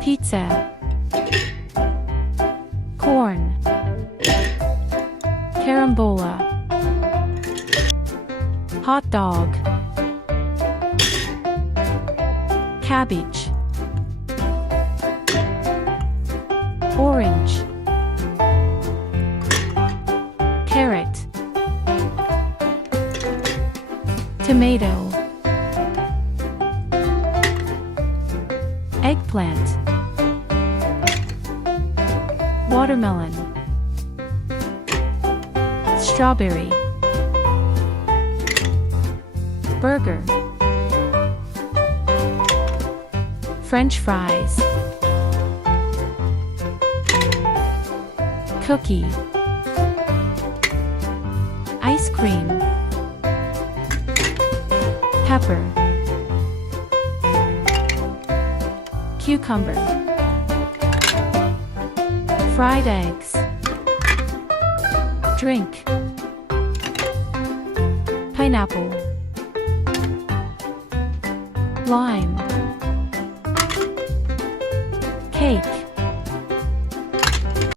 pizza, corn, carambola, hot dog, cabbage, orange, carrot, tomato, eggplant, watermelon, strawberry, burger, French fries, cookie, ice cream, pepper, cucumber, fried eggs, drink, pineapple, lime, cake,